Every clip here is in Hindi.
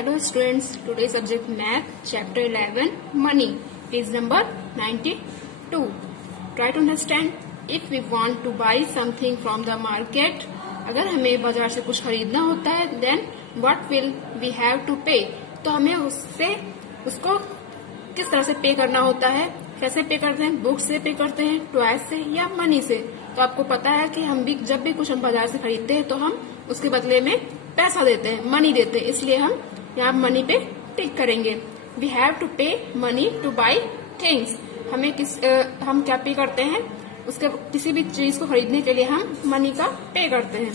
Hello students, today's subject math, chapter 11, money, page number 92. Try to understand, if we want to buy something from the market, अगर हमें बाजार से कुछ खरीदना होता है, then what will we have to pay? तो हमें उसको किस तरह से पे करना होता है, कैसे पे करते हैं, बुक से पे करते हैं, टॉयज से या मनी से। तो आपको पता है कि हम भी जब भी कुछ हम बाजार से खरीदते हैं तो हम उसके बदले में पैसा देते हैं, मनी देते हैं, इसलिए हम यहाँ मनी पे टिक करेंगे। वी हैव टू पे मनी टू बाई थिंग्स। हम क्या पे करते हैं, उसके किसी भी चीज को खरीदने के लिए हम मनी का पे करते हैं।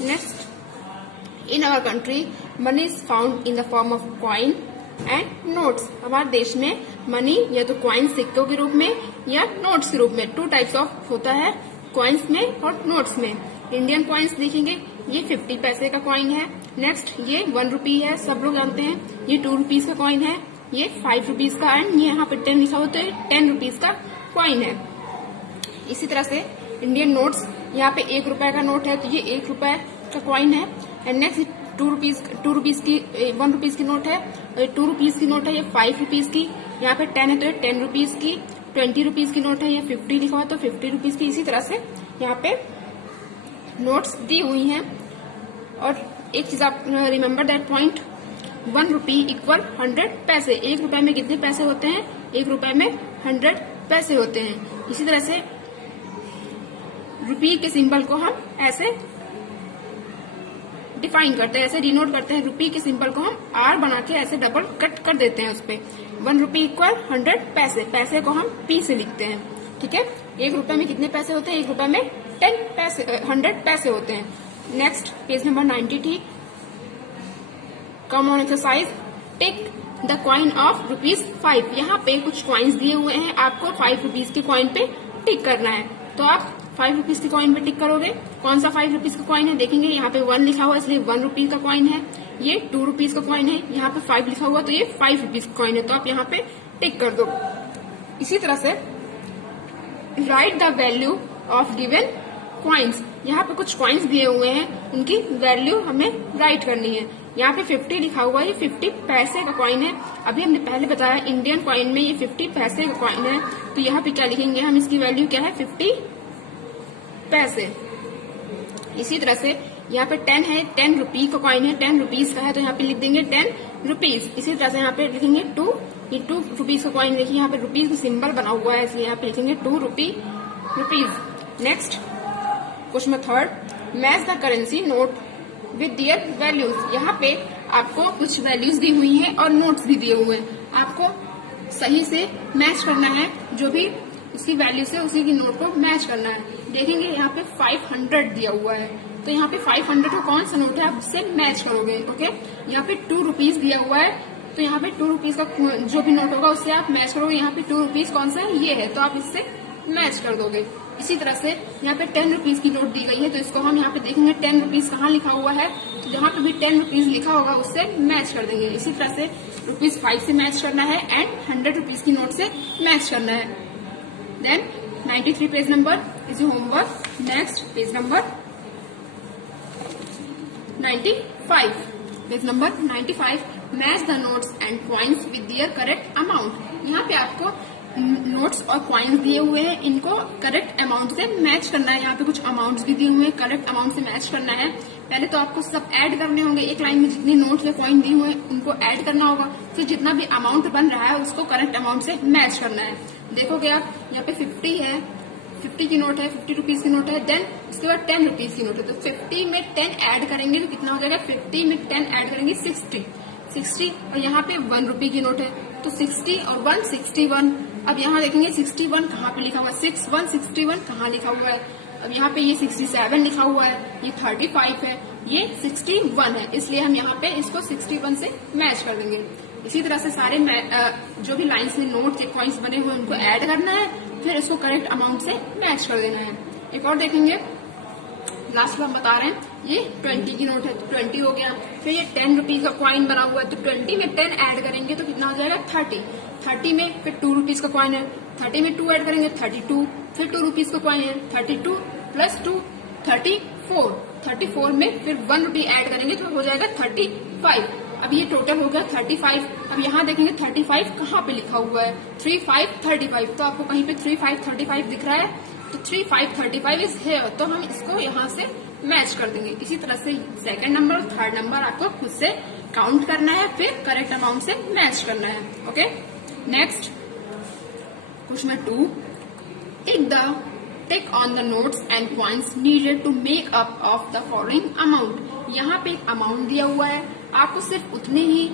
Next, in our country money is found in the form of coin and notes. हमारे देश में मनी या तो कॉइन सिक्कों के रूप में या नोट्स के रूप में, टू टाइप्स ऑफ होता है, कॉइन्स में और नोट्स में। इंडियन कॉइन्स देखेंगे, ये 50 पैसे का कॉइन है। नेक्स्ट, ये 1 रुपी है, सब लोग जानते हैं। ये 2 रुपीज का कॉइन है, ये 5 रुपीज का, एंड ये यहाँ पे 10 लिखा होता है, 10 रुपीज का कॉइन है। इसी तरह से इंडियन नोट्स, यहाँ पे 1 रुपए का नोट है तो ये 1 रुपए का कॉइन है। एंड नेक्स्ट, 1 रुपीज की नोट है, 2 रुपीज की नोट है, ये 5 रुपीज की। यहाँ पे 10 है तो ये 10 रुपीज की। 20 रुपीज की नोट है, ये 50 लिखा हुआ है तो 50 रुपीज की। इसी तरह से यहाँ पे नोट्स दी हुई हैं। और एक चीज आप remember that point, 1 rupee equal 100 पैसे। 1 रुपए में कितने पैसे होते हैं, 1 रुपए में 100 पैसे होते हैं। इसी तरह से रुपी के सिंबल को हम ऐसे डिफाइन करते हैं, ऐसे डिनोट करते हैं। रुपी के सिंबल को हम आर बना के ऐसे डबल कट कर देते हैं उस पे। 1 रुपी इक्वल 100 पैसे, पैसे को हम पी से लिखते हैं, ठीक है। 1 रुपए में कितने पैसे होते हैं, 1 रुपए में 100 पैसे होते हैं। Next, page number 93, common exercise, tick the coin of ₹5। यहाँ पे कुछ कॉइन्स दिए हुए हैं, आपको 5 रुपीज के कॉइन पे टिक करना है। तो आप 5 रुपीज के कॉइन पे टिक करोगे। कौन सा 5 रुपीज का कॉइन है, देखेंगे यहाँ पे 1 लिखा हुआ है इसलिए 1 रुपीज का कॉइन है। ये 2 रुपीज का कॉइन है, यहाँ पे 5 लिखा हुआ तो ये 5 रुपीज का कॉइन है, तो आप यहाँ पे टिक कर दो। इसी तरह से right the value of given coins. यहाँ पे कुछ कॉइन्स दिए हुए हैं, उनकी वैल्यू हमें राइट करनी है। यहाँ पे 50 लिखा हुआ है, ये 50 पैसे का कॉइन है। अभी हमने पहले बताया इंडियन कॉइन में ये 50 पैसे का कॉइन है, तो यहाँ पे क्या लिखेंगे हम, इसकी वैल्यू क्या है, 50 पैसे। इसी तरह से यहाँ पे 10 है, 10 रुपी का कॉइन है, 10 रुपीज का है तो यहाँ पे लिख देंगे 10 रुपीज। इसी तरह से यहाँ पे लिखेंगे 2, ये 2 रुपीज का कॉइन, देखिए यहाँ पे रुपीज का सिंबल बना हुआ है इसलिए यहाँ पे लिखेंगे 2 rupees. Next, question number 3, match the currency note with their values. यहाँ पे आपको कुछ वैल्यूज दी हुई है और नोट्स भी दिए हुए हैं, आपको सही से मैच करना है, जो भी इसकी वैल्यू से उसी की नोट को मैच करना है। देखेंगे यहाँ पे 500 दिया हुआ है, तो यहाँ पे 500 का कौन सा नोट है आप उससे मैच करोगे, ओके। यहाँ पे 2 रुपीज दिया हुआ है, तो यहाँ पे 2 रुपीज का जो भी नोट होगा उससे आप मैच करोगे। यहाँ पे 2 रुपीज कौन सा है, ये है, तो आप इससे मैच कर दोगे। इसी तरह से यहाँ पे 10 रुपीज की नोट दी गई है, तो इसको हम यहाँ पे देखेंगे 10 रुपीज कहाँ लिखा हुआ है, तो जहाँ पे भी 10 रुपीज लिखा होगा उससे मैच कर देंगे। इसी तरह से ₹5 से मैच करना है एंड 100 रुपीज की नोट से मैच करना है। Then 93 page number is homework. Next, page number 95, page number 95, match the notes and coins with their correct amount. यहाँ पे आपको नोट्स और कॉइन्स दिए हुए हैं, इनको करेक्ट अमाउंट से मैच करना है। यहाँ पे कुछ अमाउंट्स भी दिए हुए हैं, करेक्ट अमाउंट से मैच करना है। पहले तो आपको सब ऐड करने होंगे, एक लाइन में जितने नोट्स या कॉइन दिए हुए हैं उनको ऐड करना होगा, फिर जितना भी अमाउंट बन रहा है उसको करेक्ट अमाउंट से मैच करना है। देखोगे आप यहाँ पे 50 है, 50 की नोट है, 50 रुपीज की नोट है, देन उसके बाद 10 रुपीज की नोट है, तो 50 में 10 ऐड करेंगे तो कितना हो जाएगा, 50 में 10 ऐड करेंगे 60, और यहाँ पे 1 रुपी की नोट है तो 60 और 1 61। अब यहाँ देखेंगे 61 कहाँ पे लिखा हुआ है, 61 कहाँ लिखा हुआ है। अब यहाँ पे ये 67 लिखा हुआ है, ये 35 है, ये 61 है, इसलिए हम यहाँ पे इसको 61 से मैच कर देंगे। इसी तरह से सारे जो भी लाइंस में नोट या कॉइन्स बने हुए उनको ऐड करना है, फिर इसको करेक्ट अमाउंट से मैच कर देना है। एक और देखेंगे, लास्ट में हम बता रहे हैं, ये 20 की नोट है तो 20 हो गया, फिर ये 10 रुपीज का कॉइन बना हुआ है तो 20 में 10 ऐड करेंगे तो कितना हो जाएगा, 30 में फिर 2 रुपीज का कॉइन है, 30 में 2 ऐड करेंगे 32, फिर 2 रुपीज का कॉइन है 32 + 2 34 में फिर 1 रुपी ऐड करेंगे तो हो जाएगा 35। अब ये टोटल हो गया 35। अब यहाँ देखेंगे 35 कहाँ पे लिखा हुआ है, 3535। तो आपको कहीं पे 3535 दिख रहा है, तो 3535 इज हियर, तो हम इसको यहाँ से मैच कर देंगे। इसी तरह से सेकंड नंबर और थर्ड नंबर आपको खुद से काउंट करना है, फिर करेक्ट अमाउंट से मैच करना है। Okay, next question 2, tick on the notes and coins needed to make up of the following amount. यहाँ पे एक अमाउंट दिया हुआ है, आपको सिर्फ उतने ही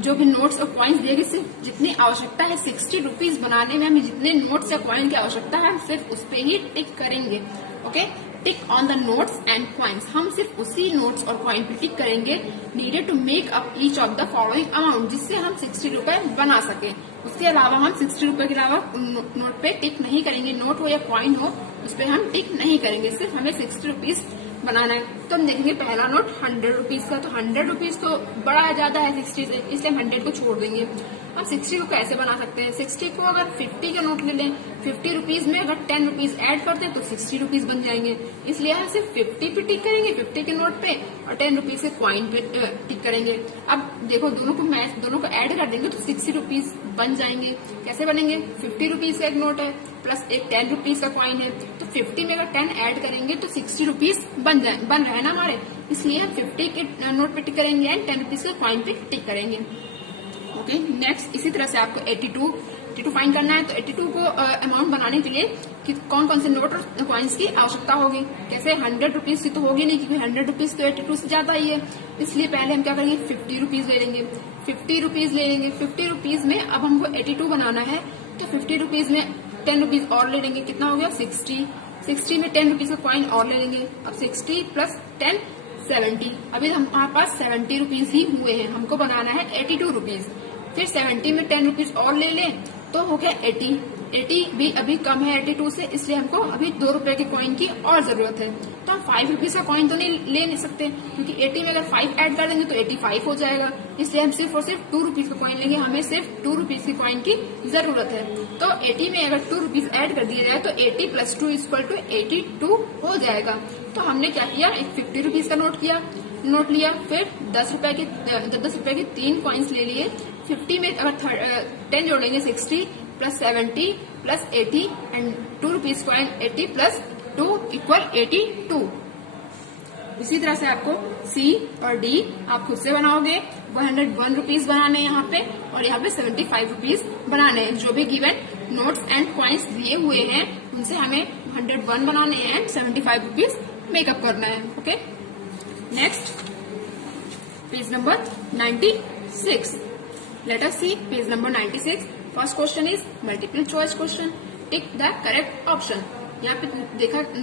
जो भी नोट्स और कॉइन्स दिए सिर्फ जितनी आवश्यकता है 60 रुपीज बनाने में, हमें जितने नोट्स या कॉइन की आवश्यकता है हम सिर्फ उस पे ही टिक करेंगे। Okay, tick on the notes and coins, हम सिर्फ उसी नोट्स और कॉइन पे टिक करेंगे। Needed to make up each of the following amount, जिससे हम 60 रुपए बना सके। उसके अलावा हम 60 रुपए के अलावा नोट पे टिक नहीं करेंगे, नोट हो या कॉइन हो उस पर हम टिक नहीं करेंगे, सिर्फ हमें 60 रुपीज बनाना है। तो हम देखेंगे पहला नोट 100 रुपीज का, तो 100 रुपीज तो बड़ा ज्यादा है 60 से, इसलिए हम 100 को छोड़ देंगे। हम 60 को कैसे बना सकते हैं, 60 को अगर 50 का नोट ले लें, 50 रुपीज में अगर 10 रुपीज ऐड करते हैं तो 60 रुपीज बन जाएंगे। इसलिए हम सिर्फ 50 पे टिक करेंगे, 50 के नोट पे, और 10 रुपीज के कॉइन पे टिक करेंगे। अब देखो दोनों को ऐड कर देंगे तो 60 रुपीज बन जाएंगे। कैसे बनेंगे, 50 रुपीज का एक नोट है प्लस एक 10 रुपीज का कॉइन है, तो 50 में अगर 10 ऐड करेंगे तो 60 रुपीज बन रहे हैं ना हमारे, इसलिए हम 50 के नोट पे टिक करेंगे एंड 10 रुपीज के कॉइन पे टिक करेंगे। ओके, नेक्स्ट इसी तरह से आपको 82 फाइंड करना है। तो 82 को अमाउंट बनाने के लिए कि कौन कौन से नोट और कॉइन्स की आवश्यकता होगी। कैसे, 100 रुपीज की तो होगी नहीं, क्योंकि 100 रुपीज तो 82 से ज्यादा ही है, इसलिए पहले हम क्या करेंगे 50 रुपीज ले लेंगे। 50 रुपीज ले लेंगे, 50 रुपीज में अब हमको 82 बनाना है, तो 50 रुपीज में 10 रुपीज और ले लेंगे, कितना हो गया 60। 60 में 10 रुपीज का कॉइन और ले लेंगे, अब 60 प्लस 10 70। अभी हमारे पास 70 रुपीज ही हुए हैं, हमको बनाना है 82 रुपीज। फिर 70 में 10 रुपीज और ले लें तो हो गया 80। 80 भी अभी कम है 82 से, इसलिए हमको अभी 2 रुपए के कॉइन की और जरूरत है। तो हम 5 रुपीज का कॉइन तो ले नहीं सकते, क्योंकि 80 में अगर 5 ऐड कर देंगे तो 85 हो जाएगा, इसलिए हम सिर्फ और सिर्फ 2 रुपीज का कॉइन लेंगे। हमें सिर्फ 2 रुपीज की कॉइन की जरूरत है। तो 80 में अगर 2 रुपीज ऐड कर दिया जाए तो 80 प्लस 2 इक्वल टू 82 हो जाएगा। तो हमने क्या किया, एक 50 रुपीज का नोट लिया, फिर 10 रुपए के 3 कॉइन्स ले लिए। 50 में अगर 10 जोड़ेंगे 60 plus 70 plus 80 and 2 rupees coin 80 plus 2 equal 82। इसी तरह से आपको सी और डी आप खुद से बनाओगे। 101 रुपीज बनाने यहाँ पे, और यहाँ पे 75 रुपीज बनाने हैं। जो भी गिवन नोट्स एंड कॉइन्स दिए हुए हैं उनसे हमें 101 बनाने हैं एंड 75 रुपीज मेकअप करना है। Okay, next page number 96। Let us see page number 96. First question is multiple choice question. Tick the correct option. यहाँ पे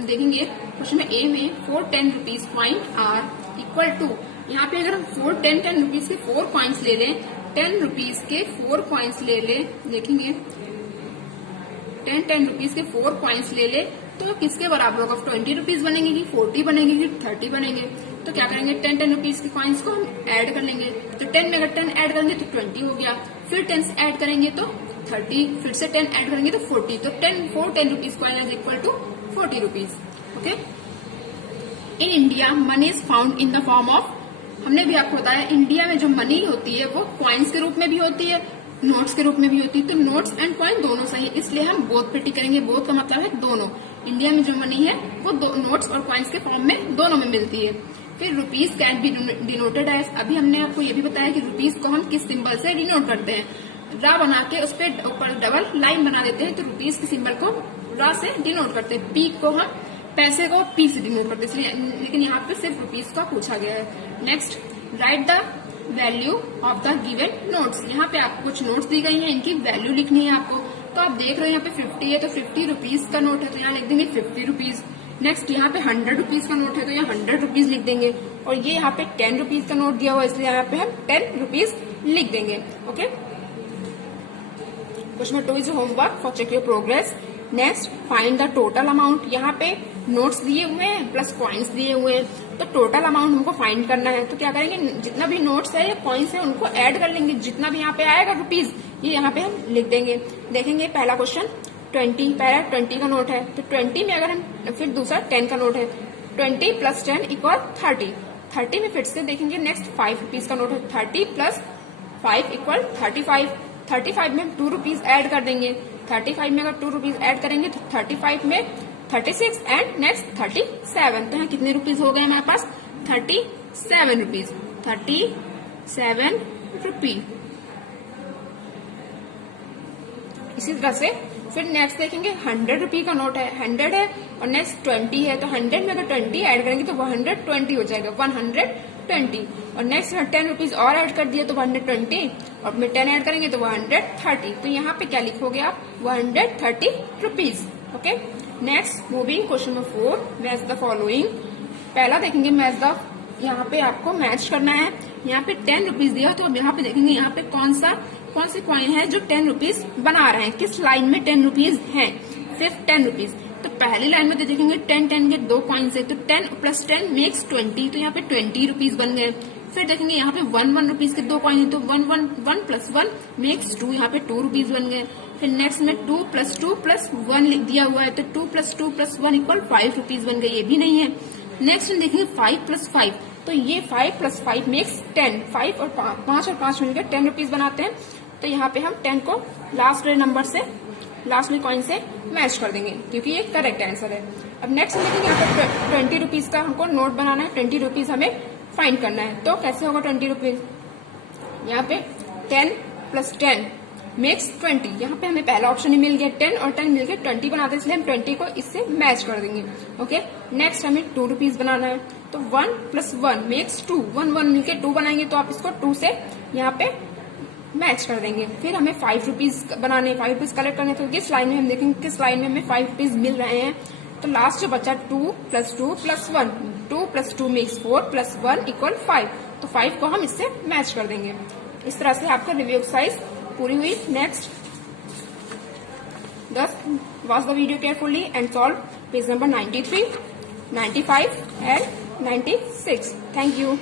देखेंगे क्वेश्चन में ए में 4 10 rupees coin are equal to, यहाँ पे अगर हम 4 10 रुपीज के 4 कॉइन्स ले लें, 10 रुपीज के 4 कॉइन्स ले लें, देखेंगे 10 रुपीज के 4 कॉइन्स ले ले तो किसके बराबर होगा, 20 रुपीज बनेंगे कि 40 बनेंगे कि 30 बनेंगे। तो क्या करेंगे 10 रुपीज के कॉइन्स को हम ऐड कर लेंगे। तो 10 में अगर 10 ऐड करेंगे तो 20 हो गया, फिर 10 ऐड करेंगे तो 30, फिर से 10 ऐड करेंगे तो 40। तो 10 rupees coin is equal to 40 rupees. Okay, in India money is found in the form of, हमने भी आपको बताया इंडिया में जो मनी होती है वो कॉइन्स के रूप में भी होती है, नोट्स के रूप में भी होती है। तो नोट्स एंड कॉइन दोनों सही, इसलिए हम बोथ पे टिक करेंगे। बोथ का मतलब है दोनों। इंडिया में जो मनी है वो नोट्स और कॉइन्स के फॉर्म में दोनों में मिलती है। फिर rupees can be denoted as, अभी हमने आपको ये भी बताया कि रुपीज को हम किस सिंबल से डिनोट करते हैं, रा बना के उस पर ऊपर डबल लाइन बना देते हैं, तो रुपीज के सिंबल को रा से डिनोट करते हैं। पी को हम पैसे को पी से डिनोट करते हैं, इसलिए लेकिन यहाँ पे सिर्फ रुपीज का पूछा गया है। Next, right the value of the given notes, यहाँ पे आपको कुछ नोट्स दी गई हैं, इनकी वैल्यू लिखनी है आपको। तो आप देख रहे हो यहाँ पे 50 है तो 50 रुपीज का नोट है तो यहाँ लिख देंगे 50 रुपीज। नेक्स्ट, यहाँ पे 100 रुपीज का नोट है तो यहाँ 100 रुपीज लिख देंगे, और ये यहाँ पे 10 रुपीज का नोट दिया हुआ है इसलिए यहाँ पे हम 10 रुपीज लिख देंगे। Okay, question number 2 is homework for check your progress. Next, find the total amount, यहाँ पे नोट्स दिए हुए हैं प्लस कॉइन्स दिए हुए हैं, तो टोटल अमाउंट हमको फाइंड करना है। तो क्या करेंगे, जितना भी नोट्स है या कॉइन्स है उनको ऐड कर लेंगे, जितना भी यहाँ पे आएगा रुपीज ये यहाँ पे हम लिख देंगे। देखेंगे पहला क्वेश्चन 20, पहला 20 का नोट है तो 20 में अगर हम, फिर दूसरा 10 का नोट है, 20 प्लस 10 इक्वल 30, 30 में फिर से देखेंगे नेक्स्ट 5 रुपीज का नोट है। 30 प्लस 5 इक्वल 35। 35 में हम 2 रुपीज एड कर देंगे। 35 में अगर 2 रुपीज एड करेंगे तो 35 में 36 एंड नेक्स्ट 37। तो यहाँ कितने रुपीज हो गए हमारे पास? 37 रुपीज। 37 रुपीज। इसी तरह से फिर नेक्स्ट देखेंगे 100 रुपी का नोट है। 100 है और नेक्स्ट 20 है, तो 100 में अगर 20 ऐड करेंगे तो 120 हो जाएगा, 120। और नेक्स्ट 10 रुपीज और ऐड कर दिए तो 120 और में 10 ऐड करेंगे तो 130। तो यहाँ पे क्या लिखोगे आप? 130 rupees. Okay, next moving question number 4, match the following. पहला देखेंगे मैच द, यहाँ पे आपको मैच करना है। यहाँ पे 10 रुपीज दिया तो अब यहाँ पे देखेंगे यहाँ पे कौन से कॉइन है जो 10 रुपीज बना रहे हैं, किस लाइन में 10 रुपीज है, सिर्फ 10 रुपीज। तो पहली लाइन में तो देखेंगे 10 के 2 कॉइन्स है, तो 10 प्लस 10 मेक्स 20, तो यहाँ पे 20 रुपीज बन गए। फिर देखेंगे यहाँ पे 1 रुपीज के 2 कॉइन है, तो 1 प्लस 1 मेक्स 2, यहाँ पे 2 रुपीज बन गए। फिर नेक्स्ट में 2 प्लस 2 प्लस 1 लिख दिया हुआ है, तो 2 प्लस 2 प्लस 1 इक्वल 5 रुपीज बन गए, ये भी नहीं है। नेक्स्ट में देखेंगे 5 प्लस 5, तो ये 5 प्लस 5 मेक्स 10। 5 और 5 और 5 मिलकर 10 रुपीज बनाते हैं। तो यहाँ पे हम 10 को लास्ट नंबर से, लास्ट में कॉइन से मैच कर देंगे क्योंकि ये करेक्ट आंसर है। अब नेक्स्ट देखेंगे यहाँ पे 20 रुपीज का हमको नोट बनाना है। 20 रुपीज हमें फाइंड करना है, तो कैसे होगा 20 रुपीज? यहाँ पे 10 प्लस 10 मेक्स 20। यहाँ पे हमें पहला ऑप्शन ही मिल गया, 10 और 10 मिलकर 20 बनाते हैं, इसलिए हम 20 को इससे मैच कर देंगे। ओके, नेक्स्ट हमें 2 रुपीज बनाना है, तो 1 प्लस 1 मेक्स 2। 1 मिलकर 2 बनाएंगे, तो आप इसको 2 से यहाँ पे मैच कर देंगे। फिर हमें 5 रुपीज बनाने, 5 रुपीज कलेक्ट करने, तो किस लाइन में हम देखेंगे किस लाइन में हमें 5 रुपीज मिल रहे हैं। तो लास्ट जो बचा 2 plus 2 plus 1, 2 plus 2 makes 4 plus 1 equal 5, तो 5 को हम इससे मैच कर देंगे। इस तरह से आपका रिव्यू एक्सरसाइज पूरी हुई। Next, watch the video carefully and solve page number 93, 95 and 96। Thank you.